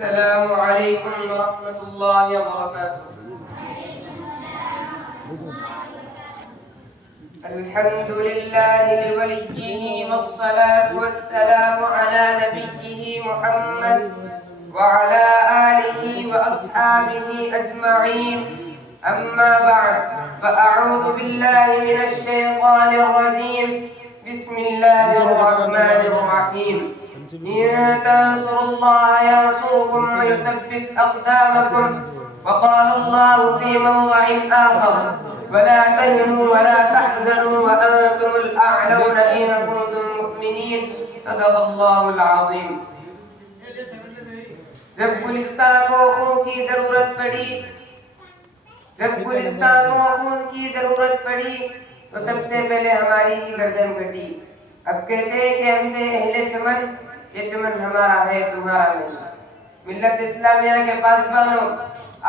السلام علیکم ورحمۃ اللہ وبرکاتہ. الحمد للہ لولیہ والصلاة والسلام علی نبیہ محمد وعلى آلہ واصحابہ اجمعین. اما بعد فاعوذ باللہ من الشیطان الرجیم. بسم اللہ الرحمن الرحیم. إن تنصروا الله ينصركم ويثبت أقدامكم. وقال الله في موضع آخر: ولا تهنوا ولا تحزنوا وأنتم الأعلون إن كنتم مؤمنين. صدق الله العظيم. جب گلستان کو خون کی ضرورت پڑی تو سب سے پہلے ہماری گردن کٹی. اب کہتے ہیں کہ ہم سے اہل چمن، یہ چمن ہمارا ہے تمہارا نہیں. ملت اسلامیہ کے پاسبانوں،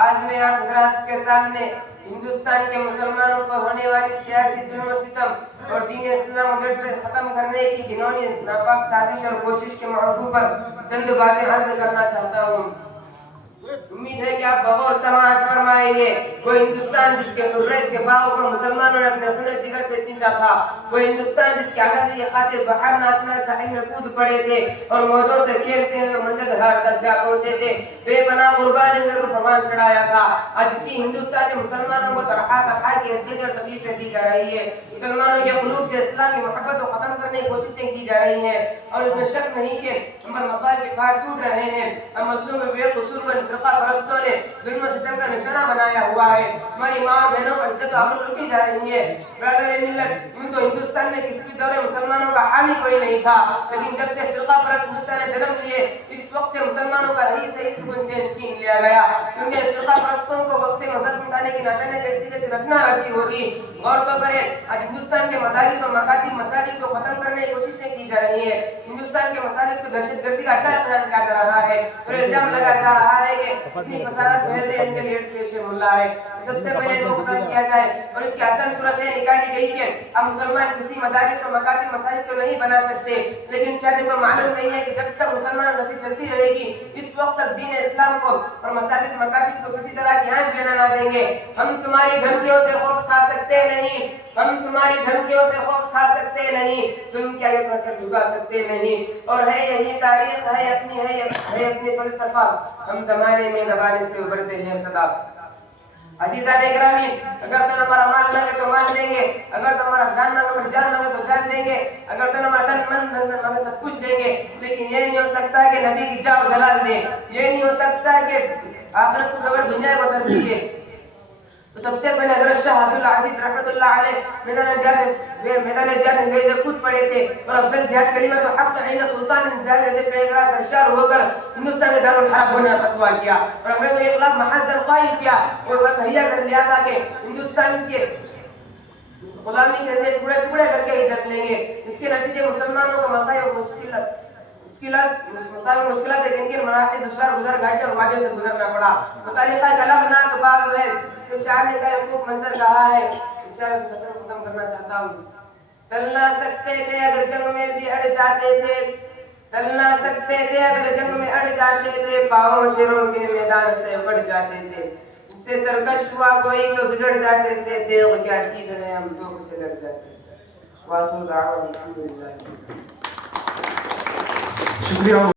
آج میں آپ حضرات کے سامنے ہندوستان کے مسلمانوں پر ہونے والی سیاسی ظلم و ستم اور دین اسلام جڑ سے ختم کرنے کی گھناؤنی ناپاک سازش اور کوشش کے موضوع پر چند باتیں عرض کرنا چاہتا ہوں. امید ہے کہ آپ بغور سماعت فرمائیں گے. وہ ہندوستان جس کے حریت کے باغ کو مسلمانوں نے اپنے خون جگر سے سینچا تھا، وہ ہندوستان جس کی آزادی کی خاطر باہر ناچنا ساحل میں کود پڑے تھے اور موجوں سے کھیلتے ہوئے منزل ہار تک جا پہنچے تھے، بے پناہ قربانی ضرور فرمان چڑھایا تھا. آج اسی ہندوستان کے مسلمانوں کو طرح کی حیثیت اور تکلیفیں دی جا رہی ہے. مسلمانوں کے قلوب سے اسلام کی محبت کو ختم کرنے کی کوششیں کی جا رہی ہیں اور اس میں شک نہیں کہ ہم پر مسائل کے پہاڑ ٹوٹ رہے ہیں. ہم مظلوم بے قصور کو فرقہ پرستوں نے ظلم و ستم کا نشانہ بنایا ہوا ہے. ہماری ماں اور بہنوں پر عزت و آبرو لوٹی جا رہی ہے. برادر ملت، یوں تو ہندوستان میں کسی بھی دور مسلمانوں کا حامی کوئی نہیں تھا، لیکن جب سے فرقہ پرست ہندوستان نے جنم لیے، اس وقت سے مسلمانوں کا صحیح سکون چھین لیا گیا. کیونکہ فرقہ پرستوں کو وقت مذہب مٹانے کی ناچانے کیسی رچنا رچی ہوگی. غور تو کریں، آج ہندوستان کے مدارس اور مکاتب مساجد کو ختم کرنے کی کوششیں کی جا رہی ہیں. ہندوستان کے مساجد کو دہشت گردی کا اڈا قرار دیا جا رہا ہے اور الزام لگا جا رہا ہے کہ اتنی فساد پھیل رہے ہیں، ان کے لیے پیش ملا ہے. سب سے پہلے ان کو ختم کیا جائے اور اس کی آسان صورت یہ نکالی گئی کہ اب مسلمان کسی مدارس اور مکاتب مساجد کو نہیں بنا سکتے، لیکن شاید کو معلوم نہیں ہے کہ جب تک مسلمان رسی چلتی رہے گی، اس وقت تک دین اسلام کو اور مساجد مکاتب کو کسی طرح کی آنچ لینا نہ دیں گے. ہم تمہاری دھمکیوں سے خوف کھا سکتے نہیں، ظلم کی آگے سر جھکا سکتے نہیں. اور ہے یہی تاریخ، ہے اپنی فلسفہ، ہم زمانے میں دبانے سے ابھرتے ہیں سدا. عزیزان اکرامی، اگر تو ہمارا مال مانگے تو مال دیں گے، اگر تو ہمارا جان مانگے تو جان مانگے تو جان دیں گے، اگر تو ہمارا تن من دھن مانگے سب کچھ دیں گے. لیکن یہ نہیں ہو سکتا کہ نبی کی جاہ و جلال دیں، یہ نہیں ہو سکتا کہ آخرت کو خبر دنیا کو ترجیح دیں. تو سب سے پہلے حضرت شاہ عبد العزیز رحمۃ اللہ علیہ میدان جہاد میں کود پڑے تھے اور افضل جہاد کلمت حق عین سلطان جاہد سے پیغرا سرشار ہو کر ہندوستان کے دارالحرب ہونے کا فتویٰ کیا اور انگریزوں کے خلاف محاذ قائم کیا اور وہ تہیا کر لیا تھا کہ ہندوستان کے غلامی کے ٹکڑے ٹکڑے کر کے عزت لیں گے. اس کے نتیجے مسلمانوں کو مسائل و مشکلات ان کے مراحل دشوار گزر گھاٹے اور واجہ سے گزرنا پڑا. متعلقہ کلامناک باب ہے کہ شاعر نے کا خوب منظر کہا ہے. اس شعر کو ختم کرنا چاہتا ہوں. ٹل نہ سکتے تھے اگر جنگ میں بھی اڑ جاتے تھے، پاؤں شیروں کے میدان سے اکڑ جاتے تھے. اس سے سرکش ہوا کوئی تو بگڑ جاتے تھے، دیو کیا چیز ہے ہم دو سے لڑ جاتے تھے. شکریہ.